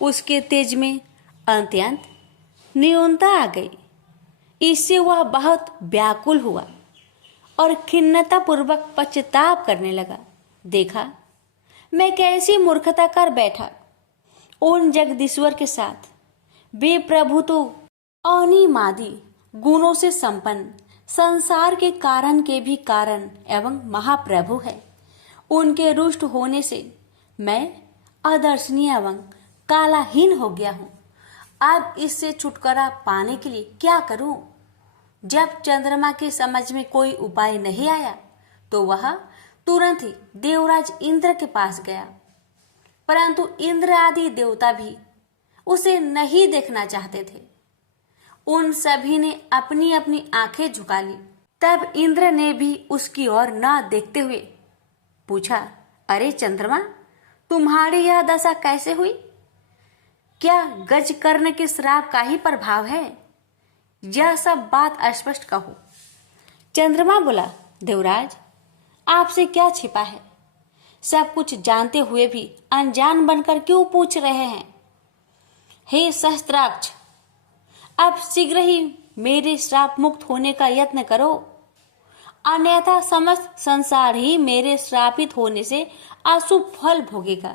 उसके तेज में अत्यंत न्यूनता आ गई। इससे वह बहुत व्याकुल हुआ और खिन्नता पूर्वक पश्चाताप करने लगा। देखा, मैं कैसी मूर्खता कर बैठा। उन जगदीश्वर के साथ वे प्रभु तो अनिमादि गुणों से संपन्न, संसार के कारण के भी कारण एवं महाप्रभु है। उनके रुष्ट होने से मैं अदर्शनीय एवं कालाहीन हो गया हूँ। अब इससे छुटकारा पाने के लिए क्या करूं? जब चंद्रमा के समझ में कोई उपाय नहीं आया तो वह तुरंत ही देवराज इंद्र के पास गया, परंतु इंद्र आदि देवता भी उसे नहीं देखना चाहते थे। उन सभी ने अपनी अपनी आंखें झुका ली। तब इंद्र ने भी उसकी ओर न देखते हुए पूछा, अरे चंद्रमा, तुम्हारी यह दशा कैसे हुई? क्या गज कर्ण के श्राप का ही प्रभाव है? यह सब बात स्पष्ट कहो। चंद्रमा बोला, देवराज, आपसे क्या छिपा है? सब कुछ जानते हुए भी अनजान बनकर क्यों पूछ रहे हैं? हे सहस्त्राक्ष, अब शीघ्र ही मेरे श्राप मुक्त होने का यत्न करो, अन्यथा समस्त संसार ही मेरे श्रापित होने से अशुभ फल भोगेगा।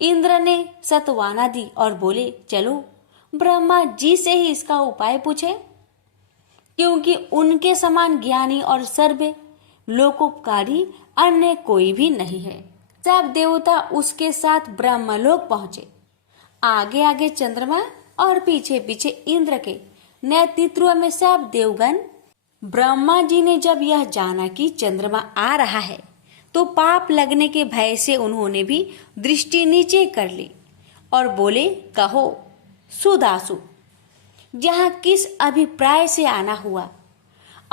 इंद्र ने सत्वाना दी और बोले, चलो ब्रह्मा जी से ही इसका उपाय पूछे, क्योंकि उनके समान ज्ञानी और सर्व लोकोपकारी अन्य कोई भी नहीं है। सब देवता उसके साथ ब्रह्मलोक पहुंचे। आगे आगे चंद्रमा और पीछे पीछे इंद्र के नेतृत्व में सब देवगण। ब्रह्मा जी ने जब यह जाना कि चंद्रमा आ रहा है तो पाप लगने के भय से उन्होंने भी दृष्टि नीचे कर ली और बोले, कहो सुदासु, यहाँ किस अभिप्राय से आना हुआ?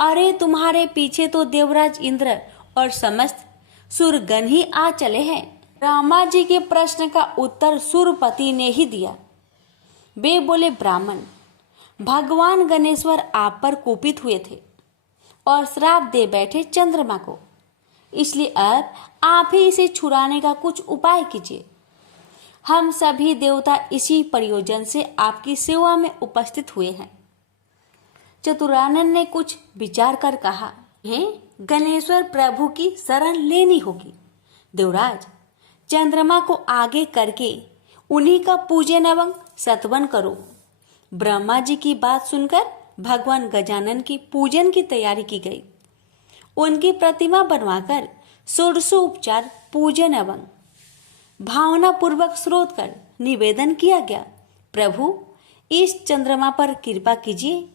अरे तुम्हारे पीछे तो देवराज इंद्र और समस्त सुरगण ही आ चले हैं। ब्रह्मा जी के प्रश्न का उत्तर सुरपति ने ही दिया। वे बोले, ब्राह्मण, भगवान गणेश्वर आप पर कुपित हुए थे और श्राप दे बैठे चंद्रमा को, इसलिए अब आप ही इसे छुड़ाने का कुछ उपाय कीजिए। हम सभी देवता इसी प्रयोजन से आपकी सेवा में उपस्थित हुए हैं। चतुरानन ने कुछ विचार कर कहा, हे गणेश्वर प्रभु की शरण लेनी होगी। देवराज, चंद्रमा को आगे करके उन्हीं का पूजन एवं सत्वन करो। ब्रह्मा जी की बात सुनकर भगवान गजानन की पूजन की तैयारी की गई। उनकी प्रतिमा बनवाकर षोडशोपचार पूजन एवं भावना पूर्वक स्रोत कर निवेदन किया गया, प्रभु इस चंद्रमा पर कृपा कीजिए।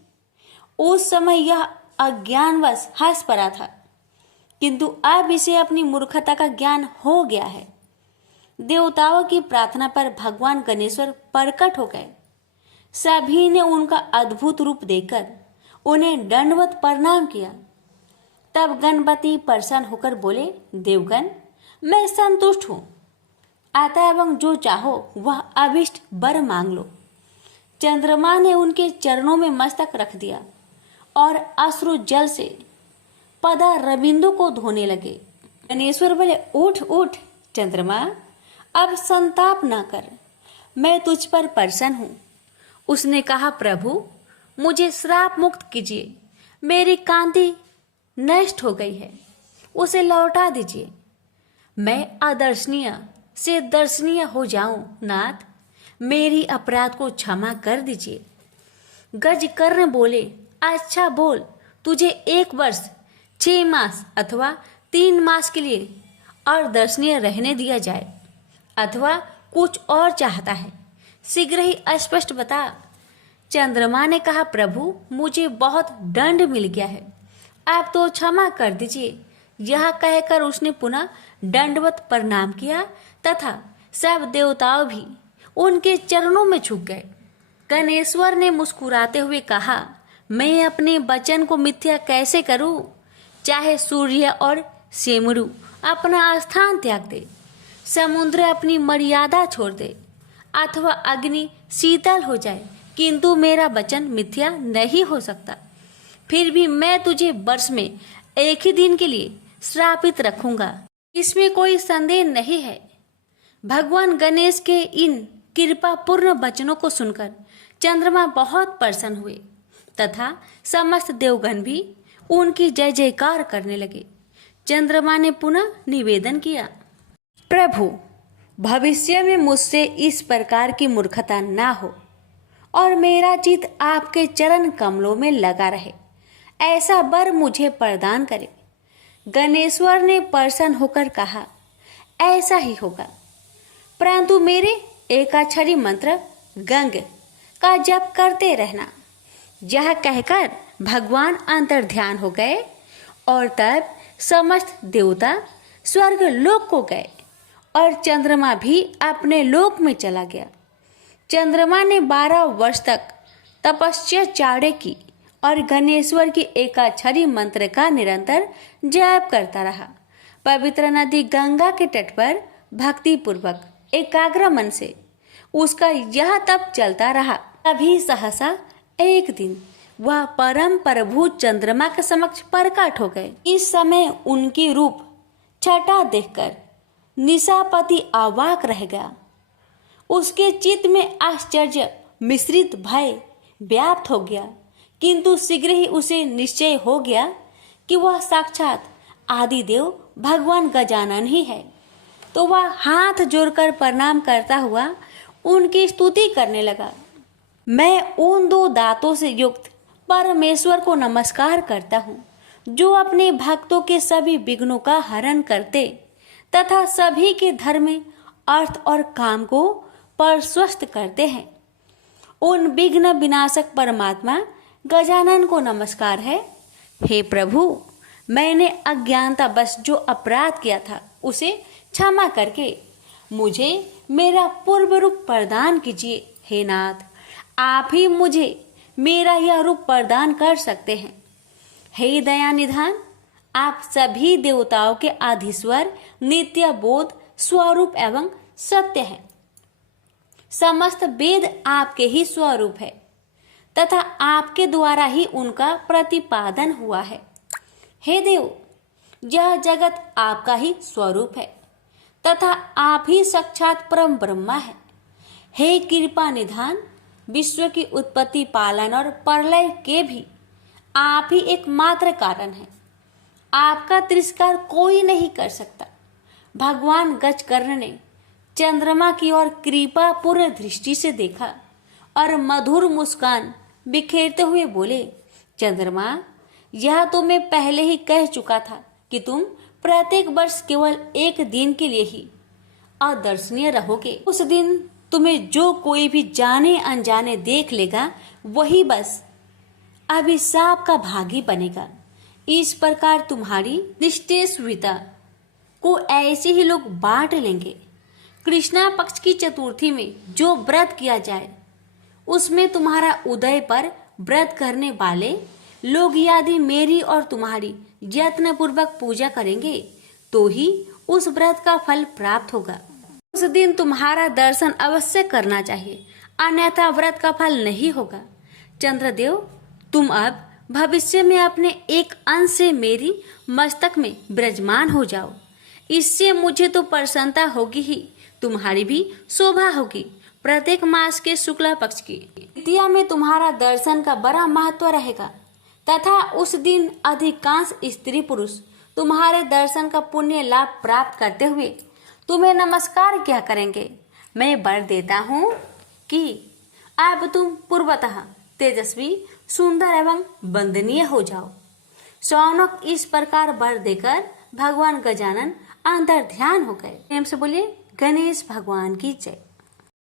उस समय यह अज्ञानवश हंस पड़ा था, किंतु अब इसे अपनी मूर्खता का ज्ञान हो गया है। देवताओं की प्रार्थना पर भगवान गणेश्वर प्रकट हो गए। सभी ने उनका अद्भुत रूप देखकर उन्हें दंडवत प्रणाम किया। तब गणपति प्रसन्न होकर बोले, देवगण, मैं संतुष्ट हूँ, आता एवं जो चाहो वह अभिष्ट वर मांग लो। चंद्रमा ने उनके चरणों में मस्तक रख दिया और अश्रु जल से पदा रविंदु को धोने लगे। गणेश्वर बोले, उठ उठ चंद्रमा, अब संताप न कर, मैं तुझ पर प्रसन्न हूँ। उसने कहा, प्रभु मुझे श्राप मुक्त कीजिए, मेरी कांति नष्ट हो गई है, उसे लौटा दीजिए, मैं अदर्शनीय से दर्शनीय हो जाऊं। नाथ, मेरी अपराध को क्षमा कर दीजिए। गजकर्ण बोले, अच्छा बोल, तुझे 1 वर्ष 6 मास अथवा 3 मास के लिए अदर्शनीय रहने दिया जाए, अथवा कुछ और चाहता है, शीघ्र ही स्पष्ट बता। चंद्रमा ने कहा, प्रभु मुझे बहुत दंड मिल गया है, आप तो क्षमा कर दीजिए। यह कहकर उसने पुनः दंडवत प्रणाम किया तथा सब देवताओं भी उनके चरणों में झुक गए। गणेश्वर ने मुस्कुराते हुए कहा, मैं अपने वचन को मिथ्या कैसे करूं? चाहे सूर्य और सेमरु अपना स्थान त्याग दे, समुद्र अपनी मर्यादा छोड़ दे, अथवा अग्नि शीतल हो जाए, किंतु मेरा वचन मिथ्या नहीं हो सकता। फिर भी मैं तुझे वर्ष में 1 ही दिन के लिए श्रापित रखूंगा, इसमें कोई संदेह नहीं है। भगवान गणेश के इन कृपापूर्ण वचनों को सुनकर चंद्रमा बहुत प्रसन्न हुए तथा समस्त देवगण भी उनकी जय जयकार करने लगे। चंद्रमा ने पुनः निवेदन किया, प्रभु भविष्य में मुझसे इस प्रकार की मूर्खता ना हो और मेरा चित्त आपके चरण कमलों में लगा रहे, ऐसा वर मुझे प्रदान करे। गणेश्वर ने प्रसन्न होकर कहा, ऐसा ही होगा, परंतु मेरे एकाक्षरी मंत्र गंग का जप करते रहना। यह कहकर भगवान अंतर्ध्यान हो गए और तब समस्त देवता स्वर्ग लोक को गए और चंद्रमा भी अपने लोक में चला गया। चंद्रमा ने 12 वर्ष तक तपस्या चाड़े की और गणेश्वर की एकाक्षरी मंत्र का निरंतर जप करता रहा। पवित्र नदी गंगा के तट पर भक्ति पूर्वक एकाग्र मन से उसका यह तप चलता रहा। तभी सहसा एक दिन वह परम प्रभु चंद्रमा के समक्ष प्रकट हो गए। इस समय उनकी रूप छटा देखकर निशापति अवाक रह गया। उसके चित्त में आश्चर्य मिश्रित भय व्याप्त हो गया, किंतु शीघ्र ही उसे निश्चय हो गया कि वह साक्षात आदिदेव भगवान गजानन ही है। तो वह हाथ जोड़कर प्रणाम करता हुआ उनकी स्तुति करने लगा। मैं उन 2 दांतों से युक्त परमेश्वर को नमस्कार करता हूँ, जो अपने भक्तों के सभी विघ्नों का हरण करते तथा सभी के धर्म, अर्थ और काम को पर स्वस्थ करते हैं। उन विघ्न विनाशक परमात्मा गजानन को नमस्कार है। हे प्रभु, मैंने अज्ञानता बस जो अपराध किया था उसे क्षमा करके मुझे मेरा पूर्व रूप प्रदान कीजिए। हे नाथ, आप ही मुझे मेरा यह रूप प्रदान कर सकते हैं। हे दया निधान, आप सभी देवताओं के आधीश्वर, नित्य बोध स्वरूप एवं सत्य है। समस्त वेद आपके ही स्वरूप है तथा आपके द्वारा ही उनका प्रतिपादन हुआ है। हे देव, यह जगत आपका ही स्वरूप है तथा आप ही साक्षात परम ब्रह्मा है। हे कृपा निधान, विश्व की उत्पत्ति, पालन और प्रलय के भी आप ही एकमात्र कारण है। आपका तिरस्कार कोई नहीं कर सकता। भगवान गजकर्ण ने चंद्रमा की ओर कृपा पूर्ण दृष्टि से देखा और मधुर मुस्कान बिखेरते हुए बोले, चंद्रमा, यह तो मैं पहले ही कह चुका था कि तुम प्रत्येक वर्ष केवल एक दिन के लिए ही अदर्शनीय रहोगे। उस दिन तुम्हें जो कोई भी जाने अनजाने देख लेगा वही बस अभिशाप का भागी बनेगा। इस प्रकार तुम्हारी निष्ठेषविता को ऐसे ही लोग बांट लेंगे। कृष्णा पक्ष की चतुर्थी में जो व्रत किया जाए उसमें तुम्हारा उदय पर व्रत करने वाले लोग यदि मेरी और तुम्हारी यत्न पूर्वक पूजा करेंगे तो ही उस व्रत का फल प्राप्त होगा। उस दिन तुम्हारा दर्शन अवश्य करना चाहिए, अन्यथा व्रत का फल नहीं होगा। चंद्रदेव, तुम अब भविष्य में अपने एक अंश से मेरी मस्तक में विराजमान हो जाओ। इससे मुझे तो प्रसन्नता होगी ही, तुम्हारी भी शोभा होगी। प्रत्येक मास के शुक्ला पक्ष की तृतीया में तुम्हारा दर्शन का बड़ा महत्व रहेगा तथा उस दिन अधिकांश स्त्री पुरुष तुम्हारे दर्शन का पुण्य लाभ प्राप्त करते हुए तुम्हें नमस्कार क्या करेंगे। मैं वर देता हूँ कि अब तुम पूर्वतः तेजस्वी, सुंदर एवं वंदनीय हो जाओ। शौनक इस प्रकार वर देकर भगवान गजानन अंतर ध्यान हो गए। प्रेम से बोलिए गणेश भगवान की जय।